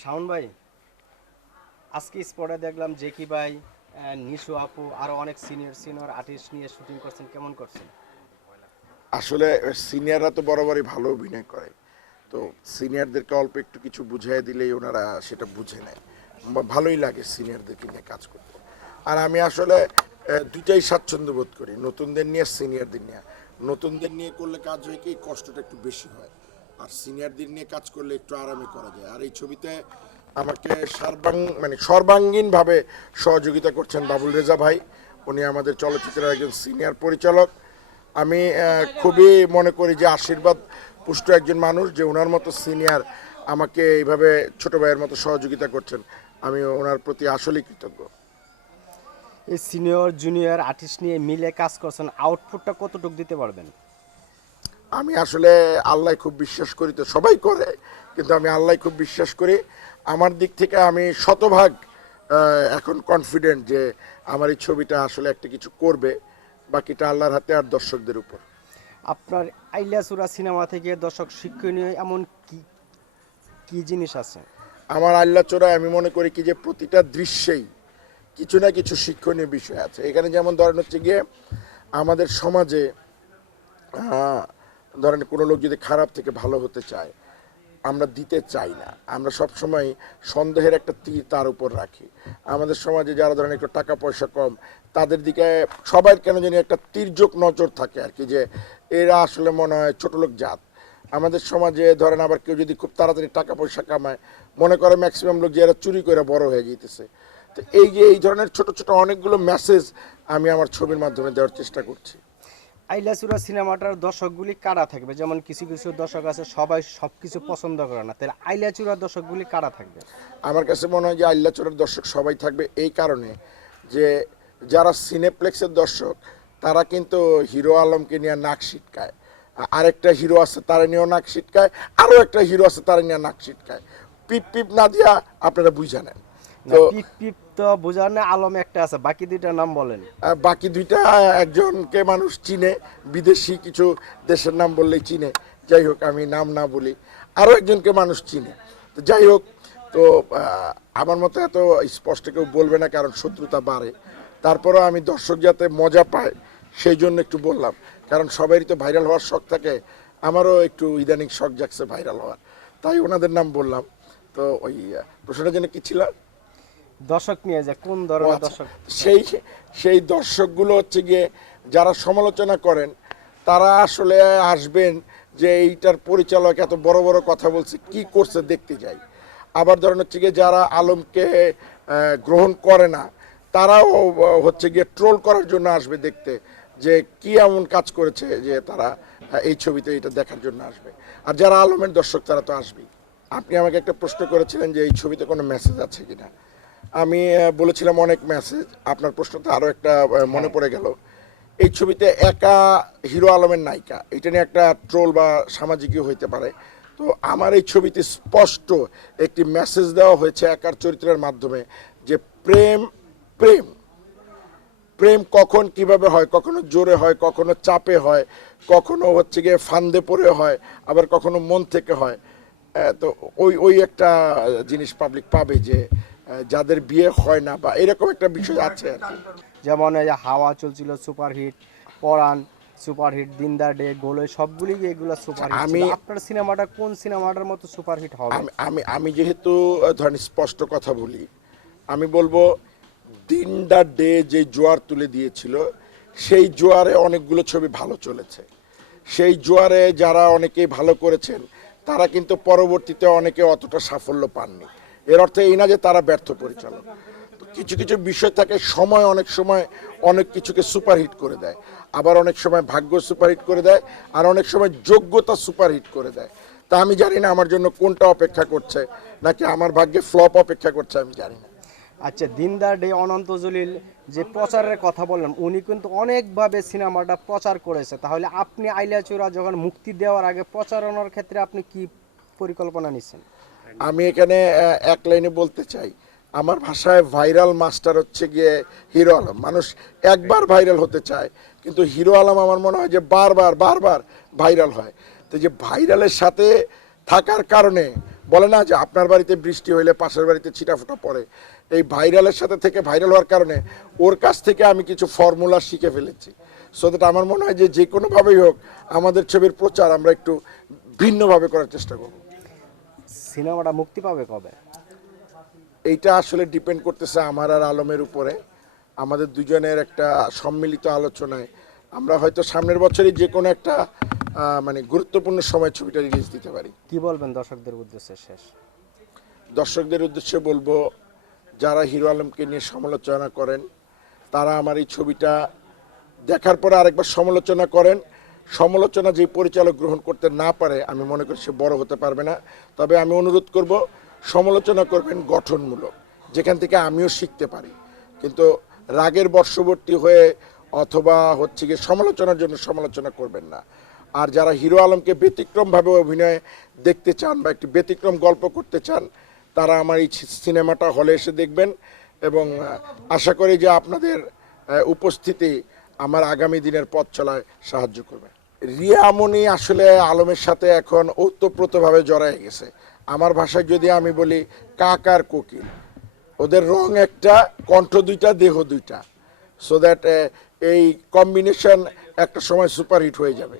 শাওন ভাই, আজকে স্পটে দেখলাম জেকি ভাই নিশু আপু, আরও অনেক সিনিয়র সিনিয়র আর্টিস্ট নিয়ে শুটিং করছেন। কেমন করছেন? আসলে সিনিয়ররা তো বরাবরই ভালো অভিনয় করে। তো সিনিয়রদেরকে অল্প একটু কিছু বুঝিয়ে দিলেই ওনারা সেটা বুঝে নেয়। ভালোই লাগে সিনিয়রদেরকে নিয়ে কাজ করতে। আর আমি আসলে দুইটাই স্বাচ্ছন্দ্য বোধ করি। নতুনদের নিয়ে সিনিয়রদের নিয়ে। নতুনদের নিয়ে করলে কাজ হয় কি, কষ্টটা একটু বেশি হয়। আর সিনিয়রদের নিয়ে কাজ করলে একটু আরামে করা যায়। আর এই ছবিতে আমাকে সর্বাঙ্গ মানে সর্বাঙ্গীনভাবে সহযোগিতা করছেন বাবুল রেজা ভাই। উনি আমাদের চলচ্চিত্রের একজন সিনিয়র পরিচালক। আমি খুবই মনে করি যে আশীর্বাদ পুষ্ট একজন মানুষ যে ওনার মতো সিনিয়র আমাকে এইভাবে ছোট ভাইয়ের মতো সহযোগিতা করছেন। আমি ওনার প্রতি আসলেই কৃতজ্ঞ। এই সিনিয়র জুনিয়র আর্টিস্ট নিয়ে মিলে কাজ করছেন আউটপুটটা কতটুকু দিতে পারবেন? আমি আসলে আল্লাহ খুব বিশ্বাস করি তো সবাই করে কিন্তু আমি আল্লাহ খুব বিশ্বাস করি। আমার দিক থেকে আমি শতভাগ এখন কনফিডেন্ট যে আমার এই ছবিটা আসলে একটা কিছু করবে বাকিটা আল্লাহর হাতে আর দর্শকদের উপর। আপনার আইলাসুরা সিনেমা থেকে দর্শক শিক্ষণীয় এমন কি কি জিনিস আছে? আমার আল্লাহ চোরায় আমি মনে করি কি যে প্রতিটা দৃশ্যেই কিছু না কিছু শিক্ষণীয় বিষয় আছে। এখানে যেমন ধরেন হচ্ছে গিয়ে আমাদের সমাজে ধরেন কোনো লোক যদি খারাপ থেকে ভালো হতে চায়, আমরা দিতে চাই না। আমরা সব সময় সন্দেহের একটা তীর তার উপর রাখি। আমাদের সমাজে যারা ধরেন একটু টাকা পয়সা কম, তাদের দিকে সবার কেন জানি একটা তির্যক নজর থাকে আর কি, যে এরা আসলে মনে হয় ছোট লোক জাত। আমাদের সমাজে ধরেন আবার কেউ যদি খুব তাড়াতাড়ি টাকা পয়সা কামায়, মনে করে ম্যাক্সিমাম লোক যে এরা চুরি করে বড় হয়ে যেতেছে তো এই যে এই ধরনের ছোট ছোট অনেকগুলো মেসেজ আমি আমার ছবির মাধ্যমে দেওয়ার চেষ্টা করছি। আইলাসুরা সিনেমাটার দর্শকগুলি কারা থাকবে? যেমন কিছু কিছু দর্শক আছে, সবাই সব কিছু পছন্দ করে না। তাহলে আইলাচুরার দর্শকগুলি কারা থাকবে? আমার কাছে মনে হয় যে আল্লাচরের দর্শক সবাই থাকবে এই কারণে যে যারা সিনেপ্লেক্সের দর্শক, তারা কিন্তু হিরো আলমকে নিয়ে নাক ছিটকায়। আরেকটা হিরো আছে, তারা নিয়েও নাক ছিটকায়। আরও একটা হিরো আছে, তারা নিয়ে নাক ছিটকায়। পিপ পিপ না দিয়া আপনারা বুঝে নেন। তো পিপ পিপ তো বোঝার না আলম একটা আছে বাকি দুইটার নাম বলেন। বাকি দুইটা একজনকে মানুষ চিনে বিদেশি কিছু দেশের নাম বললেই চিনে। যাই হোক আমি নাম না বলি আরও একজনকে মানুষ চিনে। তো যাই হোক তো আমার মতো এত স্পষ্ট কেউ বলবে না কারণ শত্রুতা বাড়ে। তারপরেও আমি দর্শক যাতে মজা পায় সেই জন্য একটু বললাম। কারণ সবারই তো ভাইরাল হওয়ার শখ থাকে আমারও একটু ইদানিং শখ জাগছে ভাইরাল হওয়ার। তাই ওনাদের নাম বললাম। তো ওই প্রশ্নটা যেন কি ছিল? দর্শক নিয়ে যায় কোন ধরনের আচ্ছা। দর্শক? সেই সেই দর্শকগুলো হচ্ছে গিয়ে যারা সমালোচনা করেন তারা আসলে আসবেন যে এইটার পরিচালক এত বড় বড় কথা বলছে কি করছে দেখতে যাই। আবার ধরেন হচ্ছে গিয়ে যারা আলমকে গ্রহণ করে না তারাও হচ্ছে গিয়ে ট্রোল করার জন্য আসবে দেখতে যে কি এমন কাজ করেছে যে তারা এই ছবিতে এটা দেখার জন্য আসবে। আর যারা আলমের দর্শক তারা তো আসবেই। আপনি আমাকে একটা প্রশ্ন করেছিলেন যে এই ছবিতে কোনো মেসেজ আছে কিনা? আমি বলেছিলাম অনেক মেসেজ আপনার প্রশ্নতে আরও একটা মনে পড়ে গেল। এই ছবিতে একা হিরো আলমের নায়িকা। এটা নিয়ে একটা ট্রোল বা সামাজিকই হইতে পারে। তো আমার এই ছবিতে স্পষ্ট একটি মেসেজ দেওয়া হয়েছে একার চরিত্রের মাধ্যমে যে প্রেম প্রেম। প্রেম কখন কীভাবে হয় কখনো জোরে হয় কখনো চাপে হয় কখনো হচ্ছে গিয়ে ফান্দে পড়ে হয় আবার কখনো মন থেকে হয়। তো ওই ওই একটা জিনিস পাবলিক পাবে যে যাদের বিয়ে হয় না বা এরকম একটা বিষয় আছে আর কি। যেমন এই যে হাওয়া চলছিল সুপারহিট পরাণ সুপারহিট দিনদার ডে গোলে সবগুলি এগুলো সুপারহিট আমি আপনার সিনেমাটা কোন সিনেমাটার মতো সুপারহিট হবে? আমি আমি আমি যেহেতু ধরেন স্পষ্ট কথা বলি আমি বলব দিন দা ডে যে জোয়ার তুলে দিয়েছিল সেই জোয়ারে অনেকগুলো ছবি ভালো চলেছে। সেই জোয়ারে যারা অনেকেই ভালো করেছেন তারা কিন্তু পরবর্তীতে অনেকে অতটা সাফল্য পাননি। এর অর্থ এই না যে তারা ব্যর্থ পরিচালক। কিছু কিছু বিষয় থাকে, সময় অনেক সময় অনেক কিছুকে সুপারহিট করে দেয়। আবার অনেক সময় ভাগ্য সুপারহিট করে দেয়, আর অনেক সময় যোগ্যতা সুপারহিট করে দেয়। তা আমি জানি না আমার জন্য কোনটা অপেক্ষা করছে, নাকি আমার ভাগ্যে ফ্লপ অপেক্ষা করছে আমি জানি না। আচ্ছা দিনদার ডে অনন্ত জলিল যে প্রচারের কথা বললাম উনি কিন্তু অনেকভাবে সিনেমাটা প্রচার করেছে। তাহলে আপনি আইলাচুরা যখন মুক্তি দেওয়ার আগে প্রচারণার ক্ষেত্রে আপনি কি পরিকল্পনা নিচ্ছেন? আমি এখানে এক লাইনে বলতে চাই। আমার ভাষায় ভাইরাল মাস্টার হচ্ছে গিয়ে হিরো আলম। মানুষ একবার ভাইরাল হতে চায়, কিন্তু হিরো আলম আমার মনে হয় যে বারবার বারবার ভাইরাল হয়। তো যে ভাইরালের সাথে থাকার কারণে, বলে না যে আপনার বাড়িতে বৃষ্টি হইলে পাশের বাড়িতে ছিটাফোটা পড়ে। এই ভাইরালের সাথে থেকে ভাইরাল হওয়ার কারণে ওর কাছ থেকে আমি কিছু ফর্মুলা শিখে ফেলেছি। সো দ্যাট আমার মনে হয় যে যে কোনোভাবেই হোক, আমাদের ছবির প্রচার আমরা একটু ভিন্নভাবে করার চেষ্টা করব। সিনেমাটা মুক্তি পাবে কবে? এইটা আসলে ডিপেন্ড করতেছে আমার আর আলমের উপরে। আমাদের দুজনের একটা সম্মিলিত আলোচনায়। আমরা হয়তো সামনের বছরই যে কোনো একটা মানে গুরুত্বপূর্ণ সময় ছবিটা রিলিজ দিতে পারি। কি বলবেন দর্শকদের উদ্দেশ্যে শেষ? দর্শকদের উদ্দেশ্যে বলব যারা হিরো আলমকে নিয়ে সমালোচনা করেন তারা আমার এই ছবিটা দেখার পরে আরেকবার সমালোচনা করেন সমালোচনা যে পরিচালক গ্রহণ করতে না পারে, আমি মনে করি সে বড় হতে পারবে না। তবে আমি অনুরোধ করব, সমালোচনা করবেন গঠনমূলক, যেখান থেকে আমিও শিখতে পারি। কিন্তু রাগের বর্ষবর্তী হয়ে অথবা হচ্ছে গিয়ে সমালোচনার জন্য সমালোচনা করবেন না। আর যারা হিরো আলমকে ব্যতিক্রমভাবে অভিনয় দেখতে চান বা একটি ব্যতিক্রম গল্প করতে চান, তারা আমার এই সিনেমাটা হলে এসে দেখবেন এবং আশা করি যে আপনাদের উপস্থিতি আমার আগামী দিনের পথ চলায় সাহায্য করবে। রিয়া আমনি আসলে আলমের সাথে এখন ওতপ্রোতভাবে জড়ায় গেছে। আমার ভাষায় যদি আমি বলি, কাকার কোকিল। ওদের রং একটা, কণ্ঠ দুইটা, দেহ দুইটা। সো দ্যাট এই কম্বিনেশন একটা সময় সুপারহিট হয়ে যাবে।